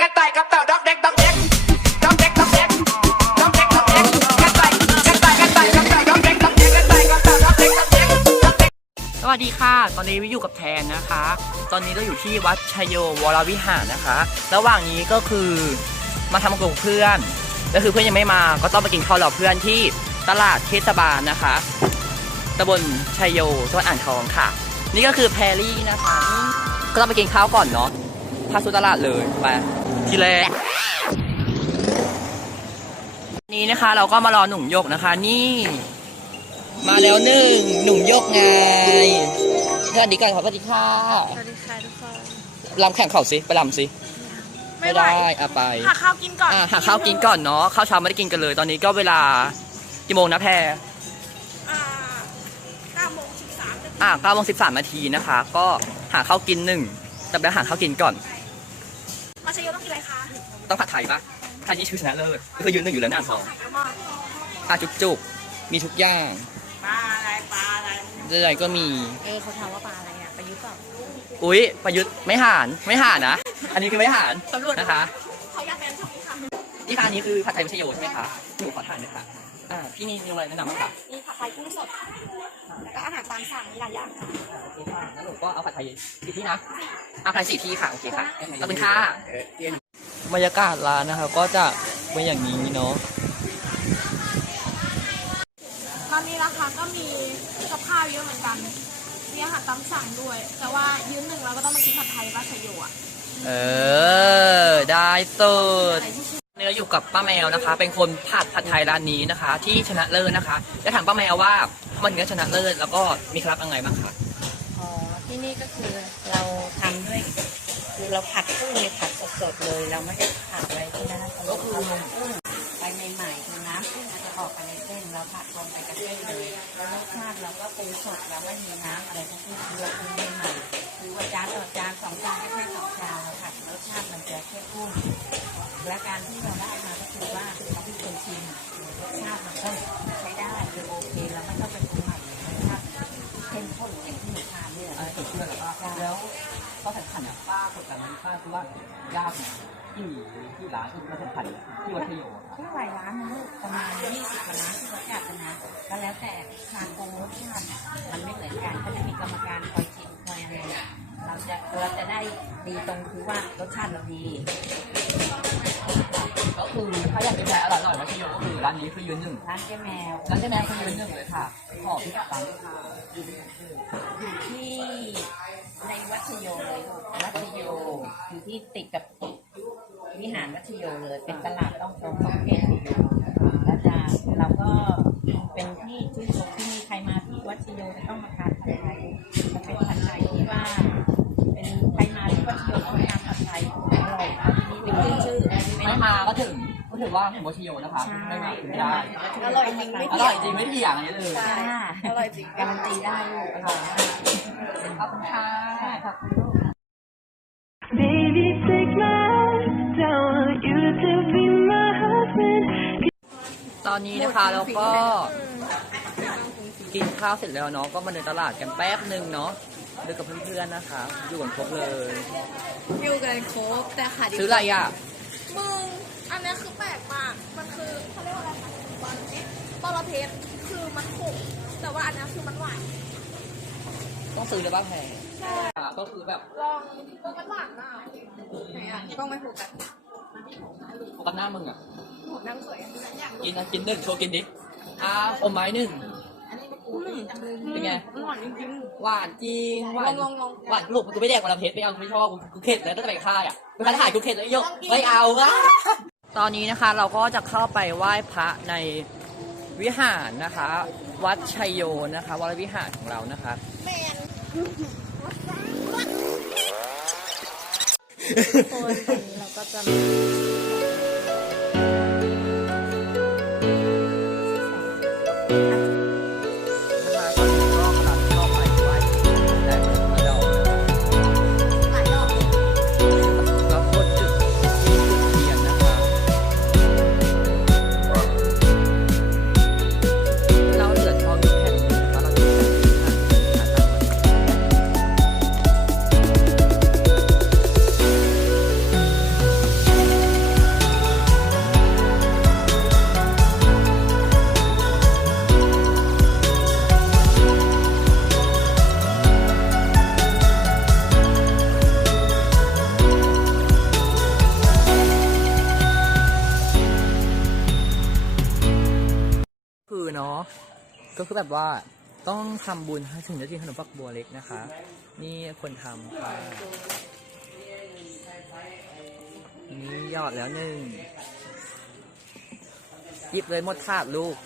กระต่ายกับเต่าดอกเด็กดอกเด็กดอกเด็กดอกเด็กดอกเด็กดอกเด็กกระต่ายกระต่ายกระต่ายกับเต่าดอกเด็กดอกเด็กกระต่ายกับเต่าดอกเด็กดอกเด็กดอกเด็กสวัสดีค่ะ ตอนนี้วิอยู่กับแทนนะคะ ตอนนี้เราอยู่ที่วัดชยโยวรวิหารนะคะ ระหว่างนี้ก็คือมาทำกับเพื่อนก็คือเพื่อนยังไม่มา ก็ต้องไปกินข้าวรอเพื่อนที่ตลาดเทศบาลนะคะตำบลชยโยจังหวัดอ่างทองค่ะ นี่ก็คือแพรรี่นะคะ ก็ต้องไปกินข้าวก่อนเนาะพาสู่ตลาดเลยไป ทีแรก นี้นะคะ เราก็มารอหนุ่มโยกนะคะ นี่ มาแล้วหนึ่งหนุ่มโยกไงสวัสดีกันครับสวัสดีค่ะสวัสดีค่ะทุกคนลำแข่งเข่าสิไปลำสิไม่ไหวได้อะไปหาข้าวกินก่อนอะหาข้าวกินก่อนเนาะข้าวเช้าไม่ได้กินกันเลย ตอนนี้ก็เวลากี่โมงนะแพรอ่าเก้าโมงสิบสามนาทีอะเก้าโมงสิบสามนาทีนะคะ ก็หาข้าวกินหนึ่งแต่แล้วหาข้าวกินก่อน มาชยโยต้องกินอะไรคะ ต้องผัดไทยปะไทยนี่ชื่อชนะเลิศก็คือยืนหนึ่งอยู่แล้วนะอ่างทองแล้วมาปลาจุกจุกมีทุกอย่างปลาอะไรปลาอะไรอะไรก็มี เออเขาถามว่าปลาอะไรอะประยุทธ์เปล่าอุ๊ยประยุทธ์ไม่หานไม่หานนะ อันนี้คือไม่หานตำรวจนะคะเขาอยากเป็นช่องนี้ค่ะนี่ร้านนี้คือผัดไทยมัธยมใช่ไหมคะหนูขอทานหน่อยค่ะอ่าพี่มีเมนูอะไรแนะนำบ้างคะมีผัดไทยกุ้งสดแล้วก็ อาหารตามสั่งมีหลายอย่างค่ะ โอเคค่ะงั้นหนูก็เอาผัดไทยสี่ที่นะเอาผัดไทยสี่ที่ค่ะโอเคค่ะขอบคุณค่ะบรรยากาศร้านนะคะก็จะเป็นอย่างนี้เนาะร้านนี้ราคาก็มีกับข้าวเยอะเหมือนกัน มีอาหารตามสั่งด้วย แต่ว่ายืนหนึ่งเราก็ต้องมากินผัดไทยป้าชยโยอะเออ ได้สุดอะไรที่ชื่อนี่เราอยู่กับป้าแมวนะคะ เป็นคนผัดผัดไทยร้านนี้นะคะ ที่ชนะเลิศนะคะจะถามป้าแมวว่า มันเนื้ชนะเลิศแล้วก็มีเคล็ดลับยังไงบ้างคะอ๋อที่นี่ก็คือเราทำด้วยคือเราผัดกุ้งเนี่ยผัดสดๆเลย เราไม่ได้ผัดอะไรที่นั่นเราคือกุ้งไปใหม่ๆคือน้ำกุ้งมันจะออกไปในเส้นเราผัดลงไปกับเส้นเลยแล้วรสชาติเราก็ปรุงสดเราไม่มีน้ำอะไรทั้งสิ้นคือเราปรุงใหม่ๆคือว่าจานต่อจานสองจานก็แค่สองจานเราผัดรสชาติมันจะเข้มข้นและการที่เราได้ คือว่าเราที่คนชิมรสชาติมันก็ใช้ได้คือโอเคเราไม่ต้องไปปรุงใหม่รสชาติเข้มข้นอย่างที่หนูทานเนี่ย อะไรเกิดขึ้นแล้วป้าแล้วก็แข่งขันอะป้ากดดันมันป้าคือว่ายากไหมที่ที่ร้านที่มาแข่งขันที่วัดพโยอะค่ะที่หลายร้านนะลูกประมาณ20กว่าร้านที่เขาจัดกันนะก็แล้วแต่ทางปรุงรสชาติมันไม่เหมือนกันก็จะมีกรรมการคอยชิมคอยอะไรเราจะเราจะได้ดีตรงคือว่ารสชาติเราดี ร้านนี้คือยืนหนึ่งร้านเจ๊แมวร้านเจ๊แมวคือยืนหนึ่งเลยค่ะ ขอพิกัดร้านด้วยค่ะอยู่ที่ในวัดชโยเลยลูกวัดชโยอยู่ที่ติดกับวิหารวัดชโยเลยเป็นตลาดต้องตรงของเกตแล้วจะเราก็เป็นที่ชื่นชมที่มีใครมาที่วัดชโยจะต้องมาทานผัดไทยมันเป็นผัดไทยที่ว่า เป็นใครมาที่วัดชโยต้องทานผัดไทยอร่อยค่ะที่นี่เป็นชื่อชื่อ ไม่มาก็ ถึงก็ถือว่าถึงวัดพโยนะคะไม่มาคือไม่ได้อร่อยจริงไม่อร่อยจริงไม่เถียงอันนี้เลยจ้าอร่อยจริงการันตีได้ลูกอร่อยมากขอบคุณค่ะขอบคุณลูก Baby, take my eyes down on you to be my husband. ตอนนี้นะคะเราก็กินข้าวเสร็จแล้วเนาะก็มาเดินตลาดกันแป๊บหนึ่งเนาะเดินกับเพื่อนๆนะคะ อยู่กันครบเลย อยู่กันครบแต่ขาดซื้ออะไรอะ มึงอันเนี้ยคือแปลกมาก มันคือเขาเรียกว่าอะไรคะบอลเพชรบอลเพชรคือมันขมแต่ว่าอันเนี้ยคือมันหวาน ต้องซื้อเลยป่ะแพงอะก็คือแบบลองมันหวานมากไหนอะกล้องไม่ถูกกันโฟกัสหน้ามึงอะผมนั่งสวยอะอยากกินนะกินหนึ่งโชว์กินดิอ่าอมไม้หนึ่ง เป็นไงมันหวานจริงหวานจริง หวานลองลองหวานลูกกูไม่แดกวันละเพชรไม่เอาไม่ชอบกูกูเข็ดแล้วตั้งแต่ไปค่ายอะกูมาถ่ายกูเข็ดแล้วยกไม่เอาอะตอนนี้นะคะเราก็จะเข้าไปไหว้พระในวิหารนะคะ วัดชัยโยนะคะวรวิหารของเรานะคะแมนคนนี้เราก็จะ ก็คือแบบว่าต้องทำบุญให้ถึงจะกินขนมปักบัวเล็กนะคะ นี่คนทำค่ะนี่หยอดแล้วหนึ่งหยิบเลยหมดถาดลูก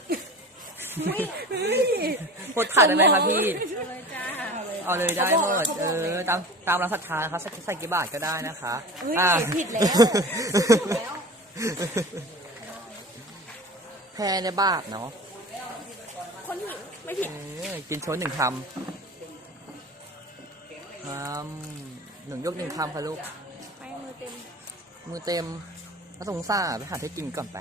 หมดถาดได้ไหมครับพี่เลยจ้าเอาเลยได้หมด เออ ตามตามร้านศรัทธานะครับใส่ใส่กี่บาทก็ได้นะคะเฮ้ยอ่าผิดแล้วแพรในบาทเนาะคนหิว ไม่ผิดเออกินโชนหนึ่งคำคำหนึ่งยกหนึ่งคำค่ะลูก ไปมือเต็ม มือเต็มพระสงสารไปหาที่กินก่อนไป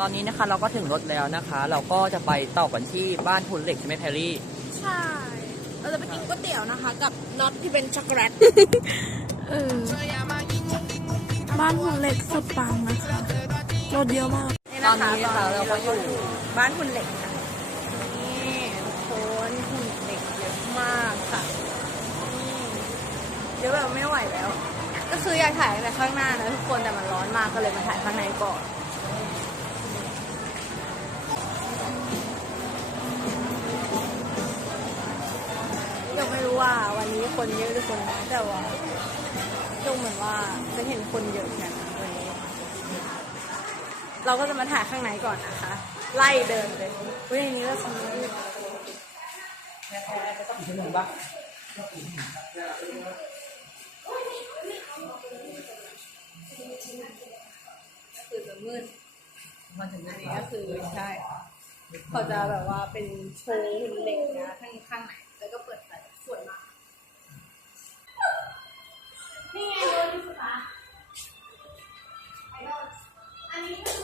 ตอนนี้นะคะเราก็ถึงรถแล้วนะคะ เราก็จะไปต่อกันที่บ้านทุนเหล็กใช่ไหมแพรรี่ ใช่ เราจะไปกินก๋วยเตี๋ยวนะคะ กับน็อตที่เป็นช็อกโกแลตเออบ้านหุ่นเหล็กสุดปังนะคะรถเยอะมาก ตอนนี้นะคะเราก็อยู่บ้านหุ่นเหล็กนะนี่ทุกคนหุ่นเหล็กเยอะมากค่ะนี่เยอะแบบไม่ไหวแล้ว ก็คืออยากถ่ายแต่ข้างหน้านะทุกคนแต่มันร้อนมากก็เลยมาถ่ายข้างในก่อนยังไม่รู้ว่าวันนี้คนเยอะหรือคนน้อยแต่ว่าดูเหมือนว่าจะเห็นคนเยอะกันนะวันนี้ เราก็จะมาถ่ายข้างในก่อนนะคะ ไล่เดินเลยเฮ้ยอันนี้ก็สนุกคือจะมืดมาถึงตรงนี้ก็คือใช่เขาจะแบบว่าเป็นโชว์หุ่นเหล็กนะข้างข้างในแล้วก็เปิดไฟสวยมาก นี่ไงโดนที่สุดละไอดอลอันนี้ก็คือ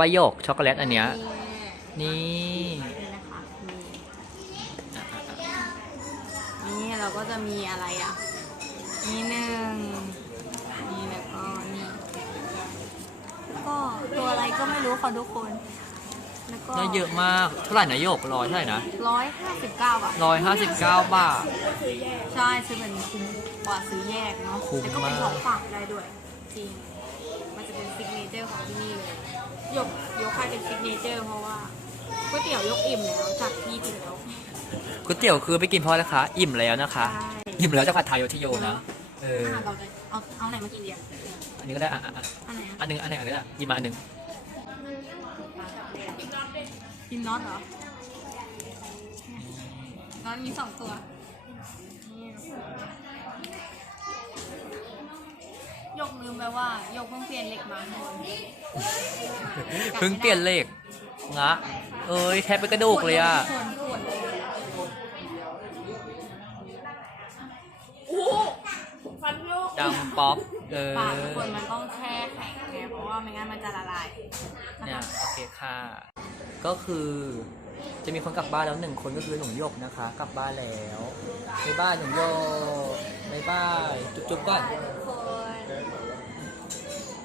ประโยคช็อกโกแลตอันเนี้ยนี่นี่เราก็จะมีอะไรอะนี่หนึ่งนี่แล้วก็นี่ก็ตัวอะไรก็ไม่รู้ค่ะทุกคน แล้วก็ได้เยอะมากเท่าไหร่นะโยกร้อยเท่าไหร่นะร้อยห้าสิบเก้าบาทร้อยห้าสิบเก้าบาทใช่ซื้อเป็นคุ้มกว่าซื้อแยกเนาะคุ้มแล้วก็เป็นมากของฝากได้ด้วยจริง ยกยกให้เป็นซิกเนเจอร์เพราะว่าก๋วยเตี๋ยวยกอิ่มแล้วจากที่ที่แล้วก๋วยเตี๋ยวคือไปกินเพราะอะไรคะ อิ่มแล้วนะคะใช่อิ่มแล้วจากผัดไทยโยทิโยนะเอออะเราจะเอาเอาไหนมากินเดียวอันนี้ก็ได้อะอะอะอันไหนอันหนึงอันไหนอันนี้ก็ได้หยิบมาอันหนึงกินน็อตเหรอน็อตมีสองตัว ยกลืมไปว่ายกเพิ่งเปลี่ยนเหล็กมาโดนเพิ่งเปลี่ยนเลขงะเอ้ยแทบเป็นกระดูกเลยอะโอ้โหฟันโยกดังป๊อปเออปากทุกคนมันต้องแช่แข็งไงเพราะว่าไม่งั้นมันจะละลายนะเนี่ยคะโอเคค่ะ ก็คือจะมีคนกลับบ้านแล้วหนึ่งคนก็คือหนุ่มโยกนะคะ กลับบ้านแล้วบ๊ายบายหนุ่มโยกบ๊ายบายจุ๊บๆก่อนทุกคน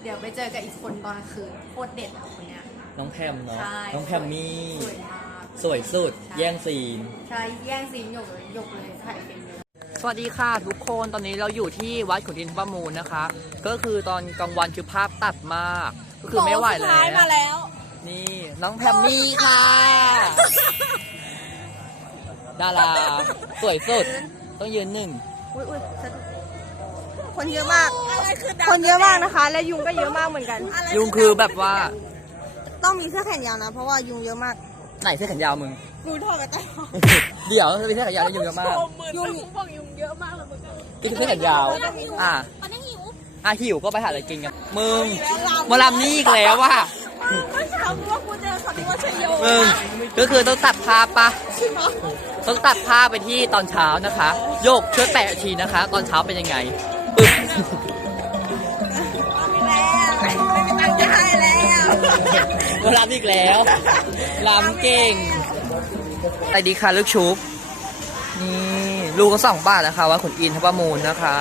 เดี๋ยวไปเจอกับอีกคนตอนกลางคืนโคตรเด็ดอะคนเนี้ย น้องแพมเนาะ ใช่น้องแพมมี่ สวยมาก สวยสุด แย่งซีน ใช่แย่งซีนหยกเลยหยกเลยถ่ายเป็นเลย สวัสดีค่ะทุกคนตอนนี้เราอยู่ที่วัดขุนดินประมูลนะคะ ก็คือตอนกลางวันคือภาพตัดมาก ก็คือไม่ไหวสุดแล้ท้ายวมาแล้ว นี่น้องแพมมี่ค่ะ ดาราสวยสุด ต้องยืนหนึ่งอุ้ยอุ้ยสะดุด คนเยอะมากคนเยอะมากนะคะ และยุงก็เยอะมากเหมือนกันยุงคือแบบว่าต้องมีเสื้อแขนยาวนะ เพราะว่ายุงเยอะมาก ไหนเสื้อแขนยาวมึง ดูทอดกับใต้เดี๋ยวมีเสื้อแขนยาวแล้วยุงเยอะมากยุงกินเสื้อแขนยาว อะอะหิวก็ไปหาอะไรกินกันมึงมาลำนี่อีกแล้วว่ะเมื่อเช้ากูว่ากูเจอคำว่าชัยโยมึงก็คือต้องตัดภาพปะต้องตัดภาพไปที่ตอนเช้านะคะ โยกช่วยแปะทีนะคะ ตอนเช้าเป็นยังไง ปึ๊บแล้วไม่ตังค์จแล้วมาลำอีกแล้วลำเก่งอะไรดีค่ะลูกชุบนี่ลูกก็สองบาทนะคะว่าขุนอินทประมูลนะคะ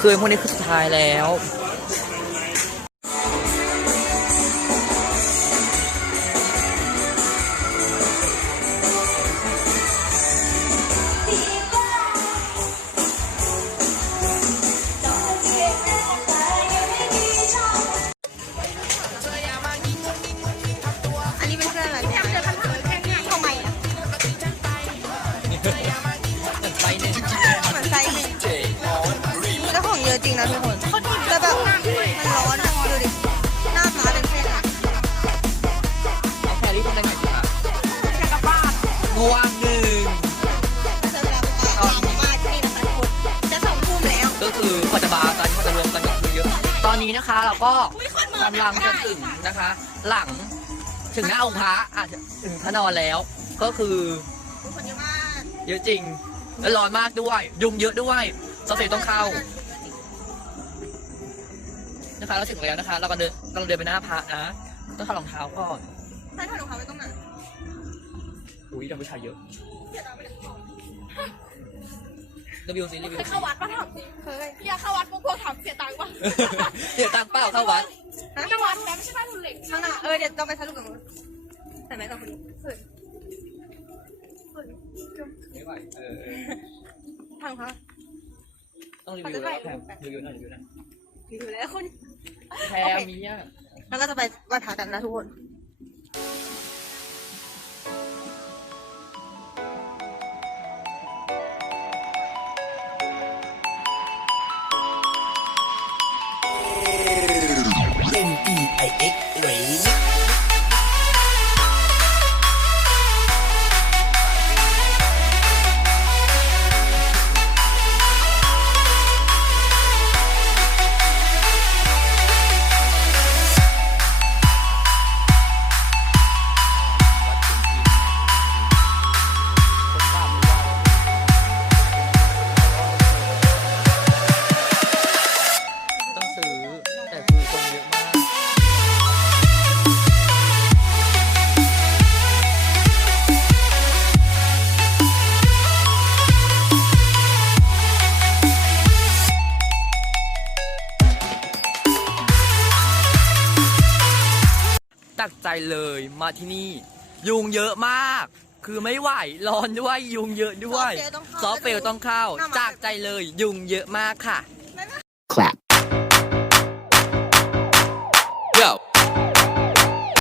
คืนพวกนี้คือสุดท้ายแล้ว นนี้นะคะ เราก็กำลังจะถึงนะคะ หลังถึงหน้าองค์พระอาจจะถึงพระนอนแล้ว ก็คือคนเยอะมากเยอะจริงและร้อนมากด้วยยุงเยอะด้วยสเตต้องเข้านะคะเราถึงแล้วนะคะ เรากำลังเดินกำลังเดินไปหน้าพระนะต้องถอดรองเท้าก่อนใส่ถุงเท้าไว้ตรงไหนอุ้ยเราผู้ชายเยอะ รีวิวสิรีวิวสิเข้าวัดปะถามสิเคยอยากเข้าวัดพวกพวกถามเสียตังค์ปะเดี๋ยวตังค์เปล่าเข้าวัดเข้าวัดแล้วไม่ใช่บ้านคุณเหล็กข้างหน้าเออเดี๋ยวต้องไปถ่ายรูปกับมึงใส่ไหมกับคนนี้เขินไม่ไหวเออทางเขาต้องรีวิวแล้วแพมรีวิวหน่อยรีวิวหน่อยอยู่แล้วคนแพมมีอะแล้วก็จะไปไหว้พระกันนะทุกคน ใจเลยมาที่นี่ ยุงเยอะมาก คือไม่ไหวร้อนด้วยยุงเยอะด้วยซซออฟฟต์ต์เฟเฟลลต้ต้อองงเข้าเข้า จากใจเลยยุงเยอะมากค่ะ